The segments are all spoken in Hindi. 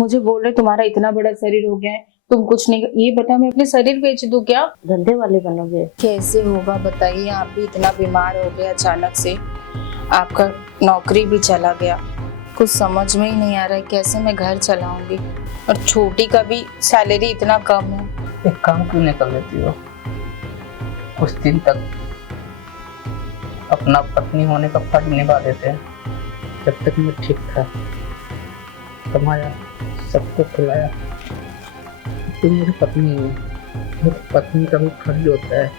मुझे बोल रहे तुम्हारा इतना बड़ा शरीर हो गया है, तुम कुछ नहीं। ये बता मैं अपने शरीर बेच दूं क्या? धंधे वाले बनोगे? कैसे होगा बताइए, आप भी इतना बीमार हो गए अचानक से, आपका नौकरी भी चला गया, कुछ समझ में ही नहीं आ रहा है कैसे मैं घर चलाऊंगी, और छोटी का भी सैलरी इतना कम है। एक काम क्यों नहीं कर लेती हो? कुछ दिन तक अपना पत्नी होने का फर्ज निभा देते हैं। जब तक मैं ठीक था, कमाया, सबको खिलाया, तुम मेरी पत्नी हो। मेरी पत्नी का भी फर्ज होता है।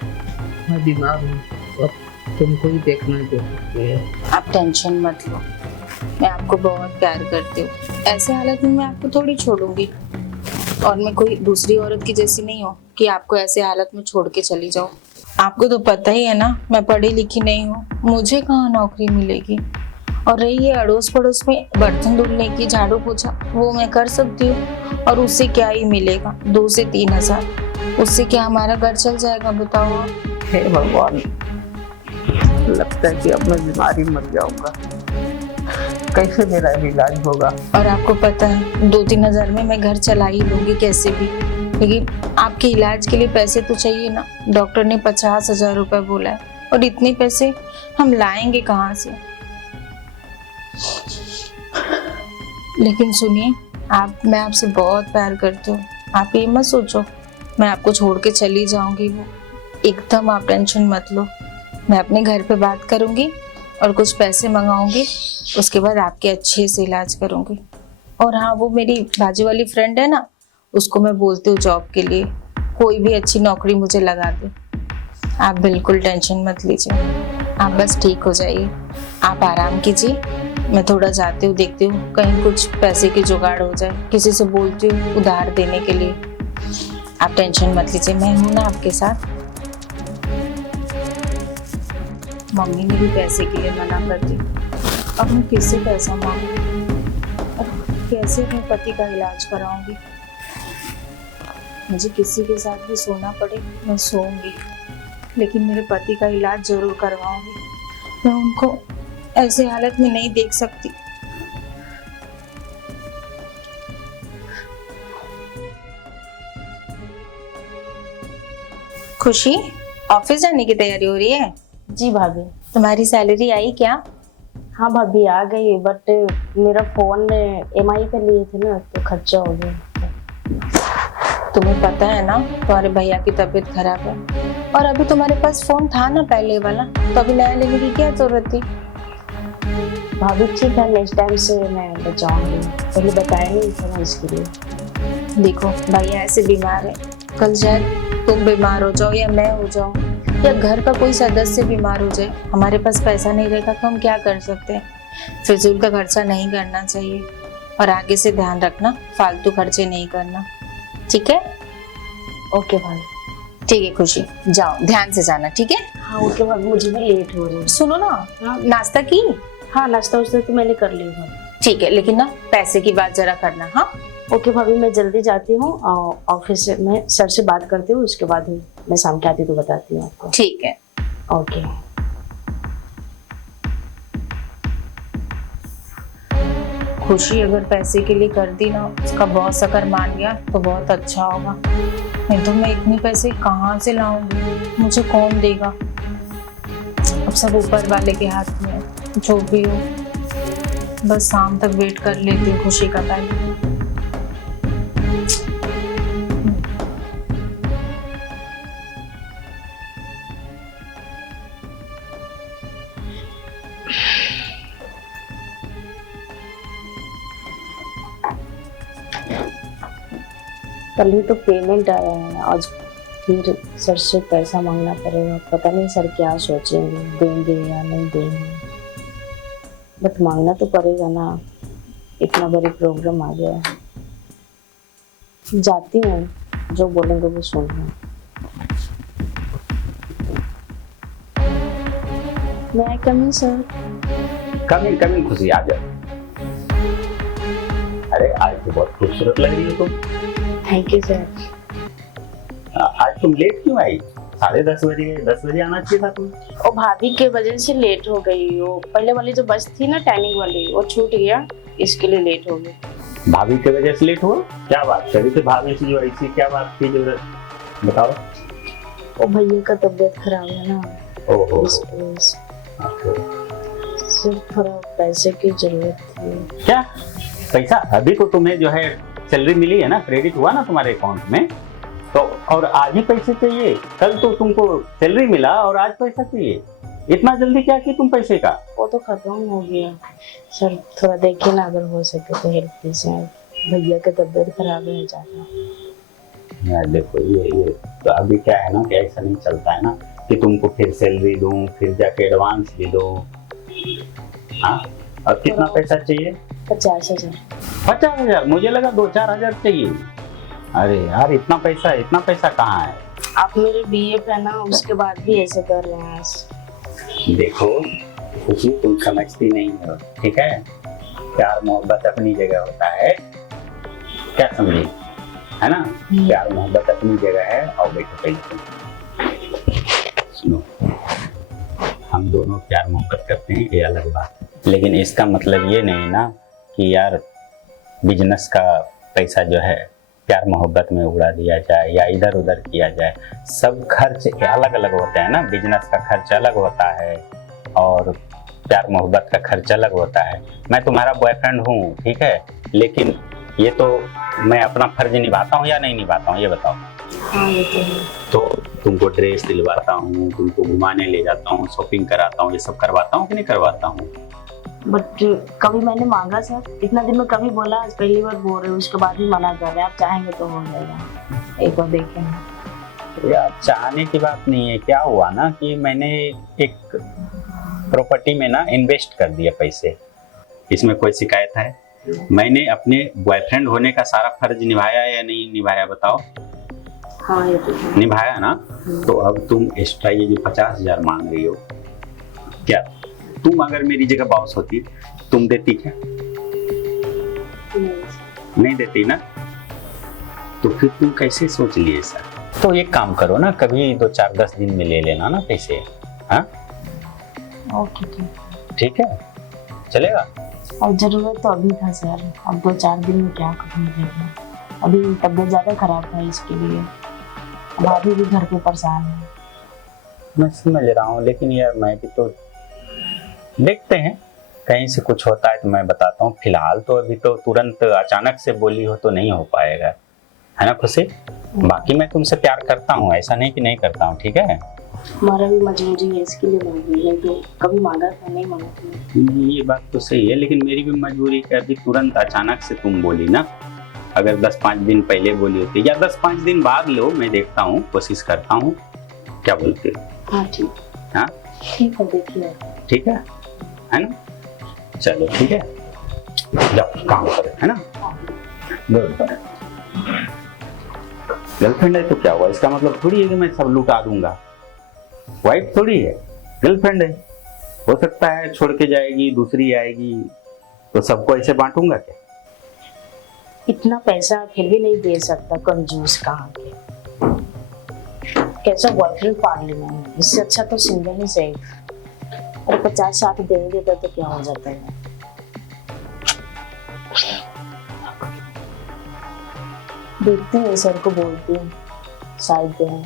मैं बीमार हूँ, अब तुमको ही देखना जरूरी है। आप टेंशन मत लो, मैं आपको बहुत प्यार करती हूँ। ऐसे हालत में मैं आपको थोड़ी छोड़ूंगी, और मैं कोई दूसरी औरत की जैसी नहीं हूँ कि आपको ऐसे हालत में छोड़ के चली जाऊँ। आपको तो पता ही है ना, मैं पढ़ी लिखी नहीं हूँ, मुझे कहाँ नौकरी मिलेगी। और रही ये अड़ोस पड़ोस में बर्तन धुलने की, झाड़ू पोछा, वो मैं कर सकती हूँ, और उससे क्या ही मिलेगा, 2 से 3 हजार, उससे क्या हमारा घर चल जाएगा बताओ आप? हे भगवान, लगता है कि अब मैं बीमारी मर जाऊंगा। कैसे मेरा इलाज होगा? और आपको पता है 2-3 हजार में मैं घर चला ही लूंगी कैसे भी, लेकिन आपके इलाज के लिए पैसे तो चाहिए ना। डॉक्टर ने 50,000 रुपए बोला है, और इतने पैसे हम लाएंगे कहाँ से? लेकिन सुनिए मैं आपसे बहुत प्यार करती हूँ, आप ये मत सोचो मैं आपको छोड़ के चली जाऊंगी। वो एकदम आप टेंशन मत लो, मैं अपने घर पे बात करूंगी और कुछ पैसे मंगाऊंगी, उसके बाद आपके अच्छे से इलाज करूंगी। और हाँ, वो मेरी बाजू वाली फ्रेंड है ना, उसको मैं बोलती हूँ जॉब के लिए कोई भी अच्छी नौकरी मुझे लगा दे। आप बिल्कुल टेंशन मत लीजिए, आप बस ठीक हो जाइए, आप आराम कीजिए। मैं थोड़ा जाती हूँ, देखती हूँ कहीं कुछ पैसे की जुगाड़ हो जाए, किसी से बोलती हूँ उधार देने के लिए। आप टेंशन मत लीजिए, मैं हूँ ना आपके साथ। मम्मी ने भी पैसे के लिए मना कर दी, अब मैं किससे पैसा मांगूं? अब कैसे अपने पति का इलाज कराऊंगी? मुझे किसी के साथ भी सोना पड़े मैं सोऊंगी, लेकिन मेरे पति का इलाज जरूर करवाऊंगी। मैं उनको ऐसे हालत में नहीं देख सकती। खुशी, ऑफिस जाने की तैयारी हो रही है? जी भाभी। तुम्हारी सैलरी आई क्या? हाँ भाभी आ गई, बट मेरा फोन EMI पे लिए थे ना, तो खर्चा हो गया। तुम्हें पता है ना तुम्हारे भैया की तबीयत खराब है, और अभी तुम्हारे पास फोन था ना पहले वाला, तो अभी नया लेने की क्या जरूरत थी? भाभी ठीक है, नेक्स्ट टाइम से मैं बचाऊंगी, पहले बताया नहीं था ना इसके लिए। देखो भैया ऐसे बीमार है, कल शायद तुम बीमार हो जाओ या मैं हो जाऊं, या घर का कोई सदस्य बीमार हो जाए, हमारे पास पैसा नहीं रहेगा तो हम क्या कर सकते हैं? फिजूल का खर्चा नहीं करना चाहिए, और आगे से ध्यान रखना फालतू खर्चे नहीं करना, ठीक है? ओके भाभी। ठीक है खुशी, जाओ ध्यान से जाना, ठीक है? हाँ ओके भाभी, मुझे भी लेट हो रही है। सुनो ना, नाश्ता की? हाँ नाश्ता वास्ता तो मैंने कर लिया भाभी। ठीक है, लेकिन ना पैसे की बात जरा करना। हाँ ओके भाभी, मैं जल्दी जाती हूँ, ऑफिस से मैं सर से बात करती हूँ, उसके बाद मैं शाम के आती तो बताती हूँ आपको। ठीक है। ओके। खुशी अगर पैसे के लिए कर दी ना, उसका बॉस अगर मान गया तो बहुत अच्छा होगा, नहीं तो मैं इतने पैसे कहाँ से लाऊंगी, मुझे कौन देगा? अब सब ऊपर वाले के हाथ में है, जो भी हो बस शाम तक वेट कर लेती हूँ खुशी का पहले। कल ही तो पेमेंट आया है, आज फिर सर से पैसा मांगना पड़ेगा। पता नहीं सर क्या सोचेंगे, देंगे या नहीं देंगे, बट मांगना तो पड़ेगा ना, इतना बड़ी प्रॉब्लम आ गया है। जाती हूँ, जो बोलेंगे वो सुनना। मैं आई कम इन सर? कमिंग खुशी, आ जाओ। अरे आज तो बहुत खूबसूरत लग रही हो तुम। Thank you sir. आज तुम लेट क्यों आई? 10:30 बजे गए, 10 बजे आना चाहिए था तुम। और भाभी के वजह से लेट हो गई। वो पहले वाली जो बस थी ना, टाइमिंग वाली, वो छूट गया, इसके लिए लेट हो गई। भाभी की वजह से लेट हुआ? क्या बात कर रही थी भाभी से, जो ऐसी क्या बात की जरूरत, बताओ। वो भैया का तबीयत खराब है ना, ओहो, इस वजह से सिर्फ थोड़ा पैसे की जरूरत थी। क्या पैसा? अभी तो तुम्हें जो है सैलरी मिली है ना, क्रेडिट हुआ ना तुम्हारे अकाउंट में, तो और आज ही पैसे चाहिए? कल तो तुमको सैलरी मिला और आज पैसा चाहिए? इतना जल्दी क्या की तुम पैसे का? वो तो खत्म हो गया सर, थोड़ा देखिए ना, अगर हो सके तो हेल्प कीजिए, भैया की तबीयत खराब है ज्यादा। यार देखो ये तो अभी क्या है ना कि ऐसा नहीं चलता है ना कि तुमको फिर सैलरी दूं, फिर जाके एडवांस भी दो। हाँ, और कितना पैसा चाहिए? 50,000। 50,000? मुझे लगा 2-4 हजार चाहिए। अरे यार, इतना पैसा कहाँ है? आप मेरे BF है ना, उसके बाद भी ऐसे कर रहे हैं। देखो खुशी, तुम समझती नहीं हो, ठीक है? प्यार मोहब्बत अपनी जगह होता है, क्या समझी, है ना? प्यार मोहब्बत अपनी जगह है। और देखो पैसे सुनो, हम दोनों प्यार मोहब्बत करते हैं, ये अलग बात है, लेकिन इसका मतलब ये नहीं ना कि यार बिजनेस का पैसा जो है प्यार मोहब्बत में उड़ा दिया जाए या इधर उधर किया जाए। सब खर्च अलग अलग होते हैं ना, बिजनेस का खर्च अलग होता है और प्यार मोहब्बत का खर्च अलग होता है। मैं तुम्हारा बॉयफ्रेंड हूँ, ठीक है, लेकिन ये तो मैं अपना फर्ज निभाता हूँ या नहीं निभाता हूँ, ये बताओ। हाँ ये तो है। तो तुमको ड्रेस दिलवाता हूँ, तुमको घुमाने ले जाता हूँ, शॉपिंग कराता हूँ, ये सब करवाता हूँ कि नहीं करवाता हूँ? बट कभी मैंने मांगा सर, इतना दिन में कभी बोला? आज पहली बार बोल रहे हो, उसके बाद भी मना कर रहे हैं। आप चाहेंगे तो हो जाएगा, एक बार देखें। यार चाहने की बात नहीं है, क्या हुआ ना कि मैंने एक प्रॉपर्टी में ना इन्वेस्ट कर दिया पैसे, इसमें कोई शिकायत है? मैंने अपने बॉयफ्रेंड होने का सारा फर्ज निभाया या नहीं निभाया, बताओ? हाँ ये तो है। निभाया ना? तो अब तुम एक्स्ट्रा ये जो 50,000 मांग रही हो, क्या तुम अगर मेरी जगह बॉस होती तुम देती क्या? नहीं देती ना? तो फिर तुम कैसे सोच लिए ऐसा? तो एक काम करो ना, कभी 2-4-10 दिन में ले लेना ना पैसे। हाँ ओके ठीक। ठीक है, चलेगा? और जरूरत तो अभी था सर, अब 2-4 दिन में क्या करूँगा? अभी तबीयत ज्यादा खराब है, इसके लिए भाभी भी घर पे परेशान है। मैं समझ रहा हूँ, लेकिन यार मैं भी तो देखते हैं, कहीं से कुछ होता है तो मैं बताता हूँ। फिलहाल तो अभी तो तुरंत अचानक से बोली हो तो नहीं हो पाएगा, है ना खुशी? बाकी मैं तुमसे प्यार करता हूँ, ऐसा नहीं कि नहीं करता हूँ, ठीक है? हमारा भी मजबूरी है, इसके लिए मांगी है, तो कभी मांगा था नहीं मांगा था। ये बात तो सही है, लेकिन मेरी भी मजबूरी है। अभी तुरंत अचानक से तुम बोली ना, अगर 10-5 दिन पहले बोली होती या 10-5 दिन बाद लो, मैं देखता हूँ, कोशिश करता हूँ, क्या बोलते हो? हाँ ठीक। हाँ ठीक है, देखिए। ठीक है ना? चलो ठीक है, जाओ काम करो, है ना? गर्लफ्रेंड है तो क्या हुआ, इसका मतलब थोड़ी है कि मैं सब लुटा दूंगा। वाइफ थोड़ी है, गर्लफ्रेंड है। हो सकता है छोड़ के जाएगी, दूसरी आएगी, तो सबको ऐसे बांटूंगा क्या? इतना पैसा फिर भी नहीं दे सकता, कंजूस कहाँ के। कैसा बॉयफ्रेंड पाल लेना है, इससे अच्छा तो सिंगल ही सही। और 50-60 दे देता तो क्या हो जाता है। देखते हैं, सर को बोलती हूँ, शायद दें।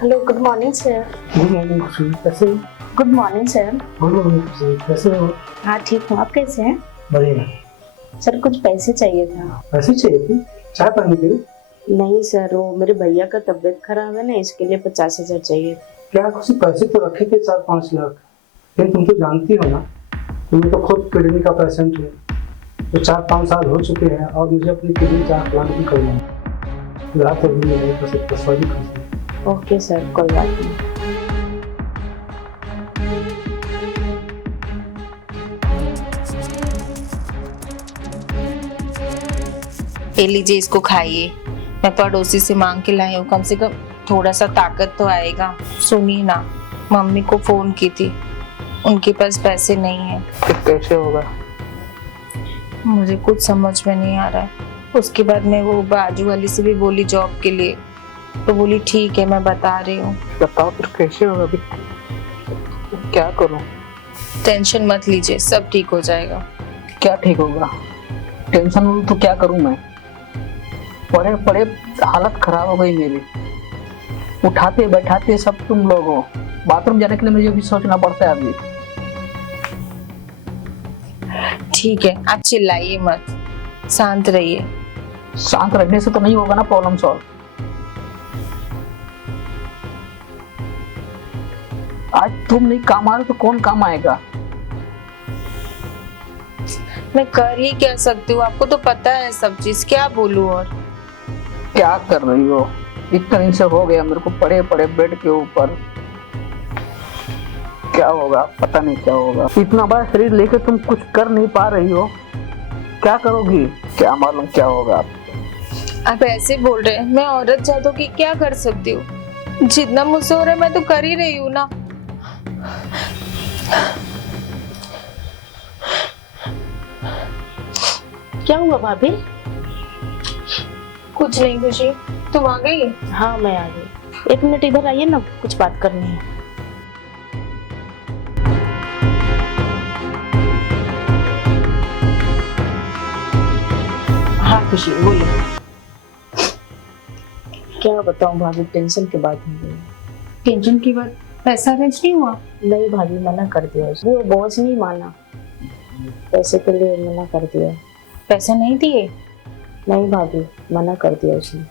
Hello, good morning sir. Good morning खुशी, कैसे हो? Good morning sir. Good morning खुशी, कैसे हो? हाँ ठीक हूँ, आप कैसे हैं? बढ़िया। सर कुछ पैसे चाहिए था। पैसे चाहिए थे? चाय पानी के लिए? नहीं सर, वो मेरे भैया का तबीयत खराब है ना, इसके लिए 50,000 चाहिए। क्या खुशी, पैसे तो रखे थे 4-5 लाख, लेकिन तुम तो जानती हो ना, तुम्हें तो खुद किडनी का पेशेंट है, तो 4-5 साल हो चुके हैं और मुझे अपनी किडनी ट्रांसप्लांट भी करना है। रात अभी नहीं कर सकता, सॉरी खुशी। ओके सर, कोई बात नहीं। ये लीजिए, इसको खाइए, मैं पड़ोसी से मांग के लाई हूँ, कम से कम थोड़ा सा ताकत तो आएगा। सुनिए ना, मम्मी को फोन की थी, उनके पास पैसे नहीं है। फिर कैसे होगा? मुझे कुछ समझ में नहीं आ रहा है। उसके बाद मैं वो बाजू वाली से भी बोली जॉब के लिए, तो बोली ठीक है मैं बता रही हूँ। बताओ फिर कैसे होगा? अभी क्या करूं? टेंशन मत लीजिए, सब ठीक हो जाएगा। क्या ठीक होगा? टेंशन हो तो क्या करूं मैं? पड़े पड़े हालत खराब हो गई मेरी। उठाते बैठाते सब तुम लोग हो। बाथरूम जाने के लिए मुझे भी सोचना पड़ता है अभी। ठीक है, आप चिल्लाइए मत, शांत रहिए। शांत रहने से तो नहीं होगा ना प्रॉब्लम सॉल्व। आज तुम नहीं काम आ रहे तो कौन काम आएगा? मैं कर ही क्या सकती हूँ, आपको तो पता है सब चीज, क्या बोलूं और। क्या कर रही हो? इतना दिन से हो गया मेरे को पड़े पड़े बेड के ऊपर। क्या होगा पता नहीं क्या होगा। इतना बड़ा शरीर लेकर तुम कुछ कर नहीं पा रही हो, क्या करोगी? क्या मालूम क्या होगा। आप ऐसे बोल रहे हैं, मैं औरत जातों की क्या कर सकती हूँ? जितना मुझसे हो रहा है मैं तो कर ही रही हूँ ना। क्या हुआ भाभी? कुछ नहीं खुशी, तुम आ गई? हाँ मैं आ गई। 1 मिनट इधर आइए ना, कुछ बात करनी है। हाँ खुशी बोलिए। क्या बताऊं भाभी, टेंशन की बात हो गई। टेंशन की बात? पैसा अरेंज नहीं हुआ? नहीं भाभी, मना कर दिया उसने। वो बॉस नहीं माना, पैसे के लिए मना कर दिया। पैसे नहीं दिए? नहीं भाभी, मना कर दिया उसने।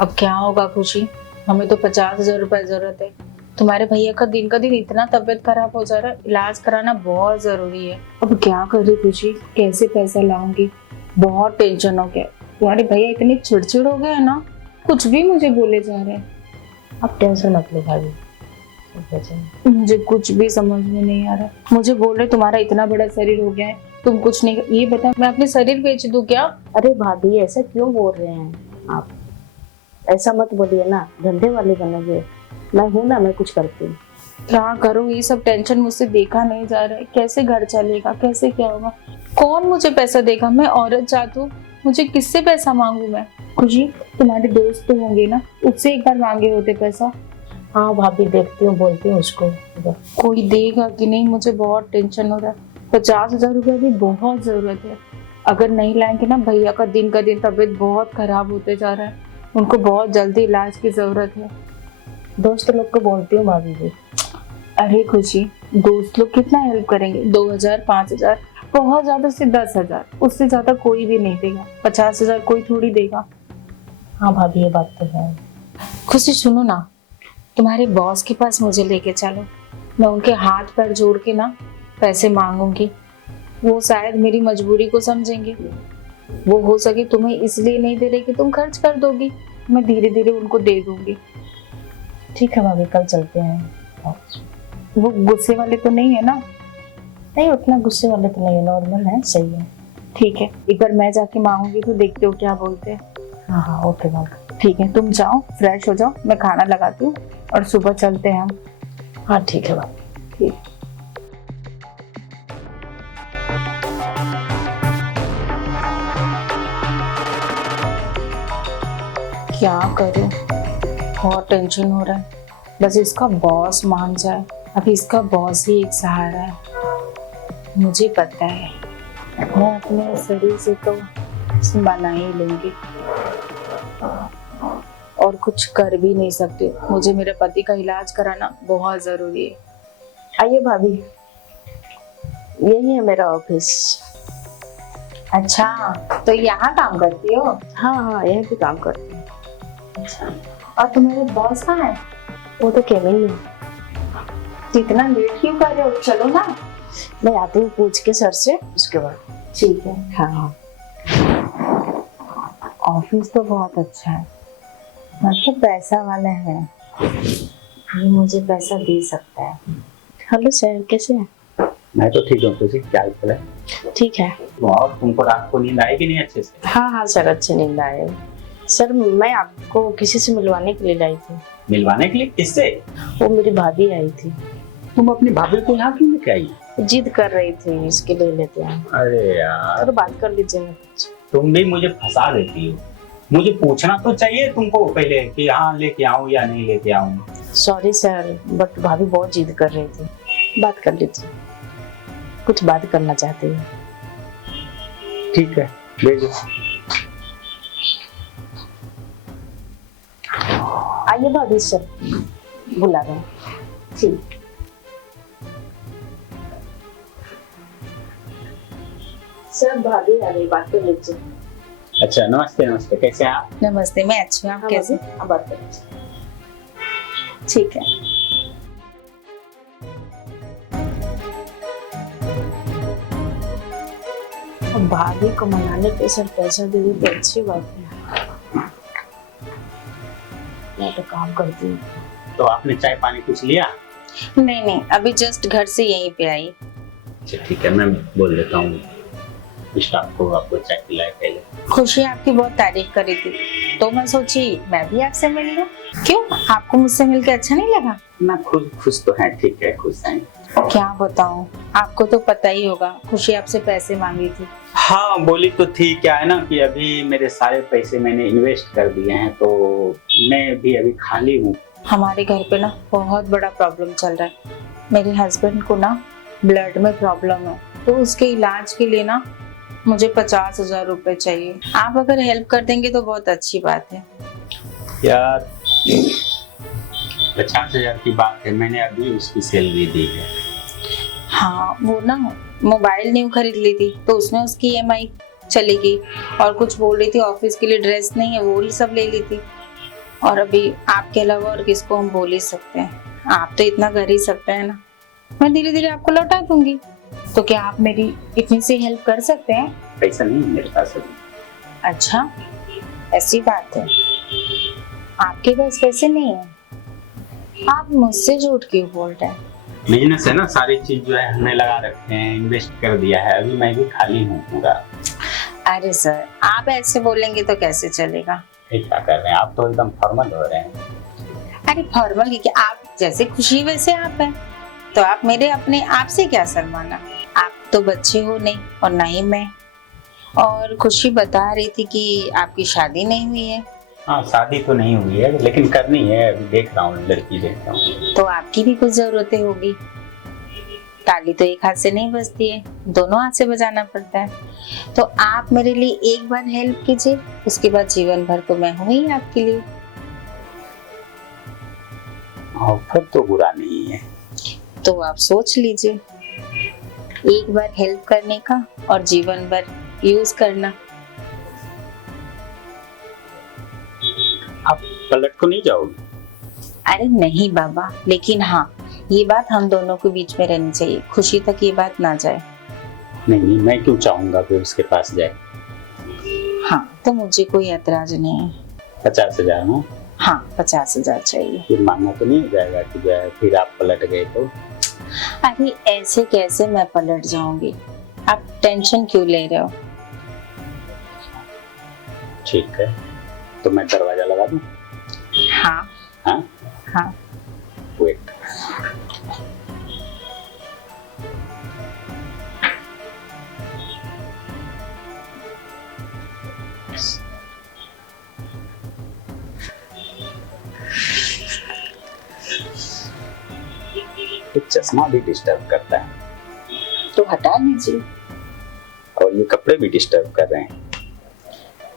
अब क्या होगा खुशी, हमें तो 50,000 रुपए जरूरत है। तुम्हारे भैया का दिन इतना तबीयत खराब हो जा रहा है, इलाज कराना बहुत जरूरी है। अब क्या करूँ खुशी, कैसे पैसा लाऊंगी? बहुत टेंशन हो गया। तुम्हारे भैया इतने चिड़चिड़ हो गए हैं ना, कुछ भी मुझे बोले जा रहे हैं। आप टेंशन मत लो भाभी। मुझे कुछ भी समझ में नहीं आ रहा। मुझे बोल रहे तुम्हारा इतना बड़ा शरीर हो गया है, तुम कुछ नहीं। ये बता, मैं अपने शरीर बेच दूं क्या? अरे भाभी ऐसा क्यों बोल रहे हैं आप? ऐसा मत बोलिए ना, धंधे वाले बनोगे। मैं हूं ना, मैं कुछ करती हूँ। क्या करूँ, ये सब टेंशन मुझसे देखा नहीं जा रहा है। कैसे घर चलेगा, कैसे क्या होगा? कौन मुझे पैसा देगा? मैं औरत जात हूँ, मुझे किससे पैसा मांगू मैं? खुशी, तुम्हारे दोस्त तो होंगे ना, उससे एक बार मांगे होते पैसा। हाँ भाभी, देखती हूँ, बोलती हूँ उसको। कोई देगा कि नहीं, मुझे बहुत टेंशन हो रहा है। 50,000 रुपये भी बहुत जरूरत है। अगर नहीं लाएंगे ना, भैया का दिन तबीयत बहुत खराब होते जा रहा है, उनको बहुत जल्दी इलाज की जरूरत है। दोस्त लोग को बोलती हूँ भाभी जी। अरे खुशी, दोस्त लोग कितना हेल्प करेंगे? 2,000 5,000, बहुत ज्यादा से 10,000, उससे ज्यादा कोई भी नहीं देगा। 50,000 कोई थोड़ी देगा। हाँ भाभी, ये बात तो है। खुशी सुनो ना, तुम्हारे बॉस के पास मुझे लेके चलो। मैं उनके हाथ पैर जोड़ के ना पैसे मांगूंगी, वो शायद मेरी मजबूरी को समझेंगे। वो हो सके तुम्हें इसलिए नहीं दे रहे कि तुम खर्च कर दोगी, मैं धीरे धीरे उनको दे दूंगी। ठीक है भाभी, कल चलते हैं। वो गुस्से वाले तो नहीं है ना? नहीं, उतना गुस्से वाले तो नहीं है, नॉर्मल है, सही है। ठीक है, एक बार मैं जाके मांगूंगी तो देखते हो क्या बोलते हैं। हाँ हाँ ओके भाभी। ठीक है, तुम जाओ फ्रेश हो जाओ, मैं खाना लगाती हूँ और सुबह चलते हैं हम। हाँ ठीक है भाभी। ठीक। क्या करूं, बहुत टेंशन हो रहा है। बस इसका बॉस मान जाए, अभी इसका बॉस ही एक सहारा है। मुझे पता है मैं अपने शरीर से तो बना ही लूंगी और कुछ कर भी नहीं सकती। मुझे मेरे पति का इलाज कराना बहुत जरूरी है। आइए भाभी, यही है मेरा ऑफिस। अच्छा, तो यहाँ काम करती हो? हाँ हाँ, यहीं पे काम करती हूँ। अच्छा, और तुम्हारे बॉस कहाँ है? वो तो केबिन में। तो इतना लेट क्यों कर रहे हो? चलो ना। मैं आती हूँ पूछ के सर से, उसके बाद। ठीक है। हाँ, ऑफिस तो बहुत अच्छा है, मतलब पैसा वाला है, ये मुझे पैसा दे सकता है। हेलो सर, कैसे हैं? मैं तो ठीक हूँ। तुझे क्या हाल है? ठीक है। और तुमको रात को नींद आएगी नहीं अच्छे से? हाँ हाँ सर, अच्छे नींद आए। सर मैं आपको किसी से मिलवाने के लिए लाई थी। मिलवाने के लिए? किससे? वो मेरी भाभी आई थी। तुम अपनी भाभी को यहाँ क्यों लेके आई? जिद कर रही थी, इसके लिए लेते हैं। अरे यार, सर बात कर लीजिए ना। तुम भी मुझे फंसा देती हो। मुझे पूछना तो चाहिए तुमको पहले कि हाँ लेके आऊं या नहीं लेके आऊं। सॉरी सर, बट भाभी बहुत जिद कर रही थी। बात कर लीजिए, कुछ बात करना चाहते हैं। ठीक है, भेजो। आइए भाभी, सर बुला रहे हैं। ठीक। सर भाभी आ गई, बात कर लीजिए। अच्छा, नमस्ते नमस्ते, कैसे हैं आप? नमस्ते, मैं अच्छी हूँ, आप कैसे? आप बात कर लीजिए। ठीक है। अब भाभी को मनाने पे सर पैसा दे दी तो अच्छी बात है। मैं तो काम करती हूँ। तो आपने चाय पानी कुछ लिया? नहीं नहीं, अभी जस्ट घर से यहीं पे आई। अच्छा ठीक है, मैं बोल देता हूँ स्टाफ को आपको चाय पिलाए पहले। खुशी आपकी बहुत तारीफ करी थी, तो मैं सोची मैं भी आपसे मिल लूं। क्यों, आपको मुझसे मिलकर अच्छा नहीं लगा? ना खुश तो है, ठीक है, खुश हैं। क्या बताऊं, आपको तो पता ही होगा, खुशी आपसे पैसे मांगी थी। हाँ बोली तो थी, क्या है ना कि अभी मेरे सारे पैसे मैंने इन्वेस्ट कर दिए हैं, तो मैं भी अभी खाली हूँ। हमारे घर पे ना बहुत बड़ा प्रॉब्लम चल रहा है। मेरे हस्बैंड को ना ब्लड में प्रॉब्लम है, तो उसके इलाज के लिए ना मुझे 50,000 रुपए चाहिए। आप अगर हेल्प कर देंगे तो बहुत अच्छी बात है। यार 50,000 की बात है, मैंने अभी उसकी सैलरी दी है। हाँ, वो ना मोबाइल न्यू खरीद ली थी, तो उसमें उसकी EMI चली गई, और कुछ बोल रही थी ऑफिस के लिए ड्रेस नहीं है, वो ही सब ले ली थी। और अभी आपके अलावा और किसको हम बोल ही सकते हैं, आप तो इतना कर ही सकते हैं ना। मैं धीरे धीरे आपको लौटा दूंगी, तो क्या आप मेरी इतनी सी हेल्प कर सकते हैं? पैसा नहीं है मेरे पास अभी। अच्छा, ऐसी बात है, आपके पास पैसे नहीं है? आप मुझसे झूठ क्यों बोल रहे हैं? बिजनेस है ना, सारी चीज जो है हमने लगा रखे हैं, इन्वेस्ट कर दिया है, अभी मैं भी खाली हूँ पूरा। अरे सर, आप ऐसे बोलेंगे तो कैसे चलेगा? ये क्या कर रहे हैं आप, तो एकदम फॉर्मल हो रहे हैं। अरे फॉर्मल की क्या, आप जैसे खुशी वैसे आप हैं, तो आप मेरे अपने आप से क्या शर्माना। आप तो बच्चे हो नहीं, और ना ही मैं। और खुशी बता रही थी कि आपकी शादी नहीं हुई है। हाँ शादी तो नहीं हुई है, लेकिन करनी है, अभी देख रहा हूँ, लड़की देख रहा हूँ। तो आपकी भी कुछ जरूरतें होगी। ताली तो एक हाथ से नहीं बजती है, दोनों हाथ से बजाना पड़ता है। तो आप मेरे लिए एक बार हेल्प कीजिए, उसके बाद जीवन भर तो मैं हूँ ही आपके लिए। ऑफर तो बुरा नहीं है। तो आप सोच लीजिए, एक बार हेल्प करने का और जीवन भर यूज करना। आप पलट को नहीं जाओगे? अरे नहीं बाबा, लेकिन हाँ, ये बात हम दोनों के बीच में रहनी चाहिए, खुशी तक ये बात ना जाए। नहीं, मैं क्यों चाहूंगा कि उसके पास जाए। हाँ, तो मुझे कोई ऐतराज नहीं है। 50,000 ना? हाँ, 50,000 चाहिए। फिर मानना तो नहीं हो जाएगा कि जो है फिर आप पलट गए तो? अरे ऐसे कैसे मैं पलट जाऊंगी, आप टेंशन क्यों ले रहे हो? ठीक है, तो मैं दरवाजा लगा दूं? हाँ हाँ हाँ। वेट। ये चश्मा भी डिस्टर्ब करता है, तो हटा लीजिए। और ये कपड़े भी डिस्टर्ब कर रहे हैं।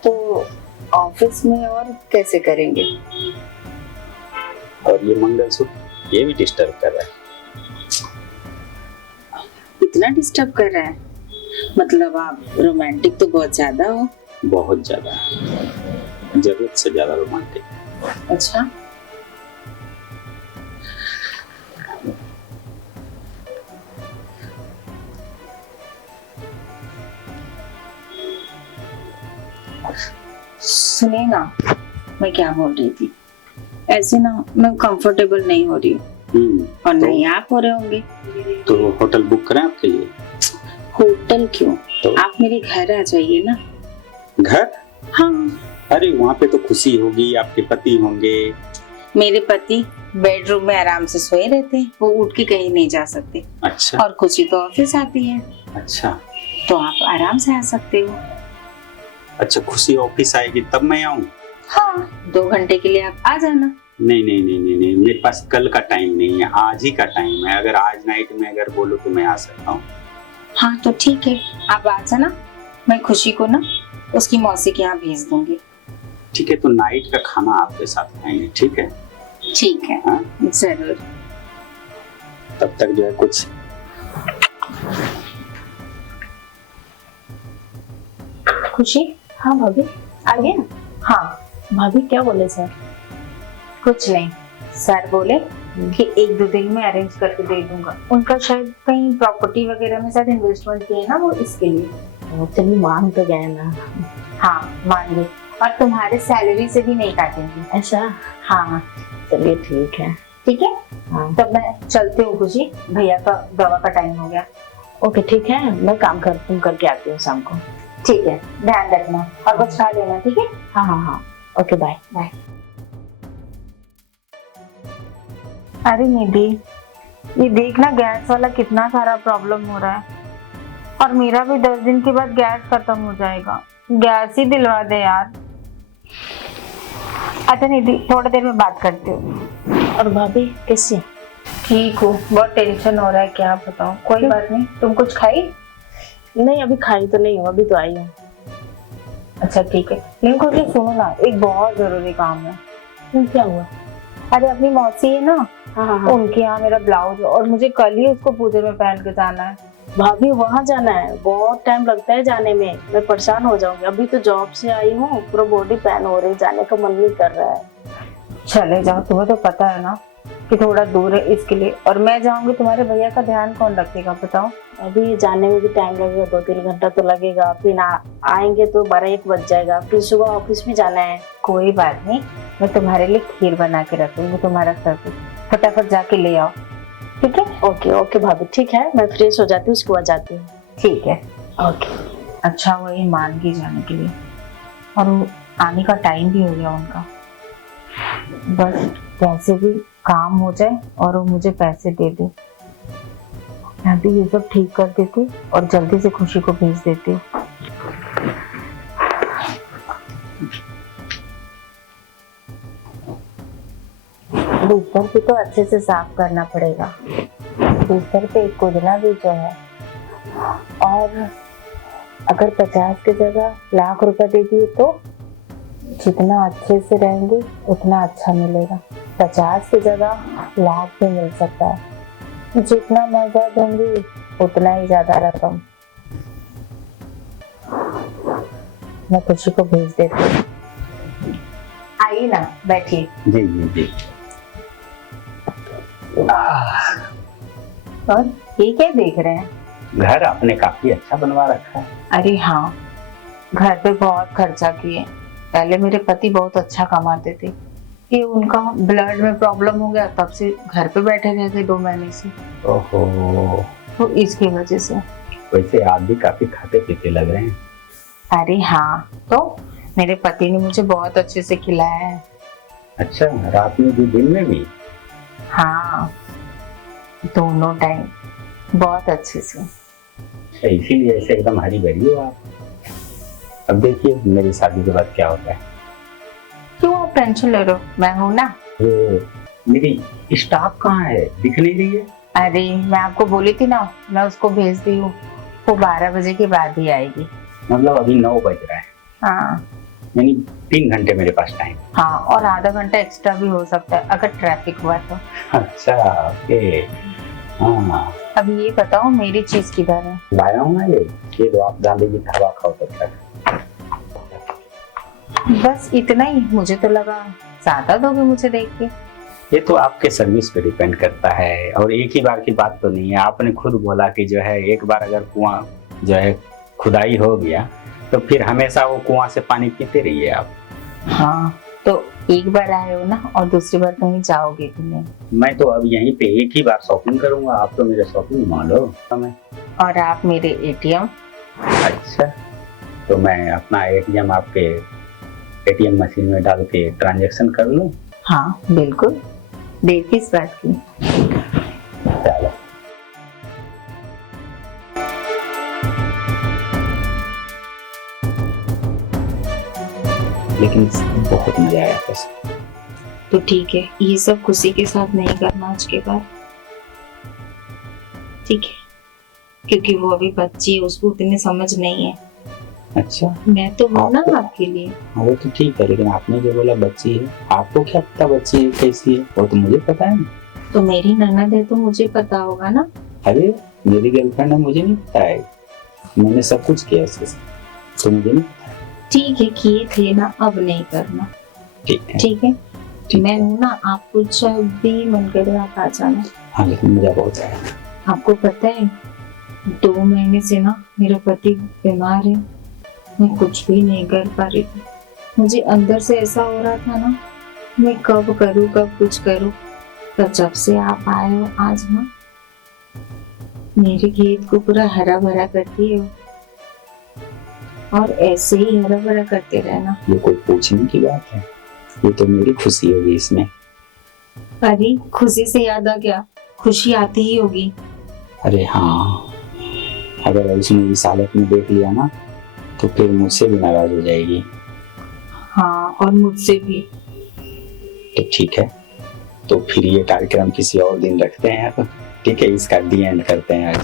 तो ऑफिस में और कैसे करेंगे? और ये मंगलसूत्र, ये भी डिस्टर्ब कर रहा है। इतना डिस्टर्ब कर रहा है? मतलब आप रोमांटिक तो बहुत ज्यादा हो। बहुत ज्यादा, जरूरत से ज्यादा रोमांटिक। अच्छा, सुनिए ना, मैं क्या बोल रही थी, ऐसे ना मैं कंफर्टेबल नहीं हो रही हूँ, और नहीं आप हो रहे होंगे। तो होटल बुक करें आपके लिए? होटल क्यों, तो आप मेरे घर आ जाइए ना। घर? हाँ, अरे वहाँ पे तो खुशी होगी, आपके पति होंगे। मेरे पति बेडरूम में आराम से सोए रहते हैं, वो उठ के कहीं नहीं जा सकते। अच्छा और खुशी तो ऑफिस आती है, अच्छा तो आप आराम से आ सकते हो। अच्छा, खुशी ऑफिस आएगी तब मैं आऊँ? हाँ, 2 घंटे के लिए आप आ जाना। नहीं नहीं नहीं नहीं नहीं, मेरे पास कल का टाइम नहीं है, आज ही का टाइम है। अगर आज नाइट में अगर बोलो तो मैं आ सकता हूँ। हाँ तो ठीक है, आप आ जाना। मैं खुशी को ना उसकी मौसी के यहाँ भेज दूंगी। ठीक है, तो नाइट का खाना आपके साथ खाएंगे, ठीक है? ठीक है, हाँ, जरूर। तब तक जो है कुछ खुशी, हाँ भाभी। आ गया? हाँ, भाभी क्या बोले सर? कुछ नहीं। सर बोले कि 1-2 दिन में अरेंज करके दे दूंगा। उनका शायद कहीं प्रॉपर्टी वगैरह में शायद इन्वेस्टमेंट किए ना, वो इसके लिए। चलिए मान तो गए ना। हाँ मान गए, और तुम्हारे सैलरी से भी नहीं काटेंगे। ऐसा? हाँ चलिए ठीक है। ठीक है, हाँ तब मैं चलती हूँ खुशी, भैया का दवा का टाइम हो गया। ओके ठीक है, मैं काम करके आती हूँ शाम को। ठीक है, ध्यान रखना और कुछ खा लेना, ठीक है? हाँ हाँ हाँ, ओके बाय। बाय। अरे निधि, ये देखना गैस वाला कितना सारा प्रॉब्लम हो रहा है, और मेरा भी 10 दिन के बाद गैस खत्म हो जाएगा। गैस ही दिलवा दे यार। अच्छा निधि, थोड़ी देर में बात करती हूँ। और भाभी कैसी? ठीक हूँ, बहुत टेंशन हो रहा है, क्या बताऊँ। कोई बात नहीं, तुम कुछ खाई? नहीं अभी खाई तो नहीं हूँ, अभी तो आई हूँ। अच्छा ठीक है, लेकिन कुछ सुनो ना, एक बहुत जरूरी काम है। क्या हुआ? अरे अपनी मौसी है ना, हाँ हाँ हाँ। उनके यहाँ मेरा ब्लाउज, और मुझे कल ही उसको पूजे में पहन के जाना है। भाभी वहाँ जाना है? बहुत टाइम लगता है जाने में, मैं परेशान हो जाऊंगी। अभी तो जॉब से आई हूँ, पूरा बॉडी पेन हो रही, जाने का मन नहीं कर रहा है। चले जाओ, तुम्हें तो पता है ना कि थोड़ा दूर है इसके लिए, और मैं जाऊंगी तुम्हारे भैया का ध्यान कौन रखेगा बताओ? अभी जाने में भी टाइम लगेगा, 2-3 घंटा तो लगेगा। फिर आएंगे तो 12-1 बज जाएगा, फिर सुबह ऑफिस भी जाना है। कोई बात नहीं, मैं तुम्हारे लिए खीर बना के रखूंगी तुम्हारा सर पे, फटाफट जाके ले आओ, ठीक है? ओके ओके भाभी, ठीक है, मैं फ्रेश हो जाती हूँ, उसके बाद जाती हूँ। ठीक है। ओके। अच्छा वही मान के जाने के लिए, और वो आने का टाइम भी हो गया उनका। बस कैसे भी काम हो जाए और वो मुझे पैसे दे दे, मैं भी ये सब ठीक कर देती और जल्दी से खुशी को भेज देती। बिस्तर भी तो अच्छे से साफ करना पड़ेगा, बिस्तर पे एक कुदना भी जो है। और अगर 50 की जगह लाख रुपए दे दिए तो जितना अच्छे से रहेंगे उतना अच्छा मिलेगा। 50 की जगह लाख भी मिल सकता है, जितना मजा दूंगी उतना ही ज्यादा रकम। मैं खुशी को भेज देती हूँ। आइए ना, बैठिए। जी जी जी। और ये क्या देख रहे हैं? घर आपने काफी अच्छा बनवा रखा है। अरे हाँ, घर पे बहुत खर्चा किए। पहले मेरे पति बहुत अच्छा कमाते थे, ये उनका ब्लड में प्रॉब्लम हो गया, तब से घर पे बैठे रहते 2 महीने से। ओहो, तो इसकी वजह से। वैसे आप भी काफी खाते पीते लग रहे हैं। अरे हाँ, तो मेरे पति ने मुझे बहुत अच्छे से खिलाया है। अच्छा, रात में भी दिन में भी? हाँ, दोनों टाइम बहुत अच्छे से। अच्छा, इसीलिए ऐसे एकदम हरी भरी हो आप। अब देखिए मेरी शादी के बाद क्या होता है। क्यों आप टेंशन ले रहे हो, मैं हूँ ना। वो मेरी स्टाफ कहाँ है, दिख नहीं रही है? अरे मैं आपको बोली थी ना, मैं उसको भेज दी हूँ, वो 12 बजे के बाद ही आएगी। मतलब अभी 9 बज रहा है, हाँ यानी 3 घंटे मेरे पास टाइम। हाँ, और आधा घंटा एक्स्ट्रा भी हो सकता है अगर ट्रैफिक हुआ तो। अच्छा ओके। हाँ, अब ये बताओ मेरी चीज किधर है? लाया हूँ ना ये लो, आप गांधी जी का हवा खाओ तब तक। बस इतना ही? मुझे तो लगा ज्यादा दोगे मुझे देख के। ये तो आपके सर्विस पे डिपेंड करता है, और एक ही बार की बात तो नहीं है। आपने खुद बोला कि जो है एक बार अगर कुआं जो है खुदाई हो गया तो फिर हमेशा वो कुआं से पानी पीते रहिए आप। हाँ, तो एक बार आए हो ना, और दूसरी बार कहीं जाओगे कि नहीं? मैं तो अब यहीं पे एक ही बार शॉपिंग करूंगा, आप तो मेरे शॉपिंग मॉल हो समय। और आप मेरे एटीएम। अच्छा, तो मैं अपना एटीएम आपके एटीएम मशीन में डाल के ट्रांजैक्शन कर लूं? हाँ बिल्कुल, देर किस बात की। चलो। लेकिन बहुत मजा आया बस। तो ठीक है, ये सब खुशी के साथ नहीं करना आज के बाद, ठीक है? क्योंकि वो अभी बच्ची है, उसको उतनी समझ नहीं है। अच्छा, मैं तो हूँ ना आपके लिए। हाँ वो तो ठीक है, लेकिन आपने जो बोला बच्ची है, आपको क्या पता बच्ची है कैसी है? वो तो मुझे पता है ना। तो मेरी ननद है तो मुझे पता होगा ना। अरे मेरी गर्लफ्रेंड है, मुझे नहीं पता है, मैंने सब कुछ किया उसके साथ, तो मुझे नहीं पता। ठीक है, किए थे ना, अब नहीं करना, ठीक है, ठीक है? ठीक मैं है। हूँ ना, आपको जब भी मन करे आप आ जाना। हाँ लेकिन मजा बहुत आया। आपको पता है 2 महीने से ना मेरा पति बीमार है, मैं कुछ भी नहीं कर पा रही थी। मुझे अंदर से ऐसा हो रहा था ना, मैं कब करूँ कब कुछ करूँ, पर जब से आप आए हो आज ना, मेरे खेत को पूरा हरा भरा कर दिए हो, और ऐसे ही हरा भरा करते रहना। ये कोई पूछने की बात है? ये तो मेरी खुशी होगी इसमें। अरे खुशी से याद आ गया, खुशी आती ही होगी। अरे हाँ, अगर उसने इस हालत में देख लिया ना तो फिर मुझसे भी नाराज हो जाएगी। हाँ, और मुझसे भी। तो ठीक है, तो फिर ये कार्यक्रम किसी और दिन रखते हैं। अब ठीक है, इसका डी एंड करते हैं आज।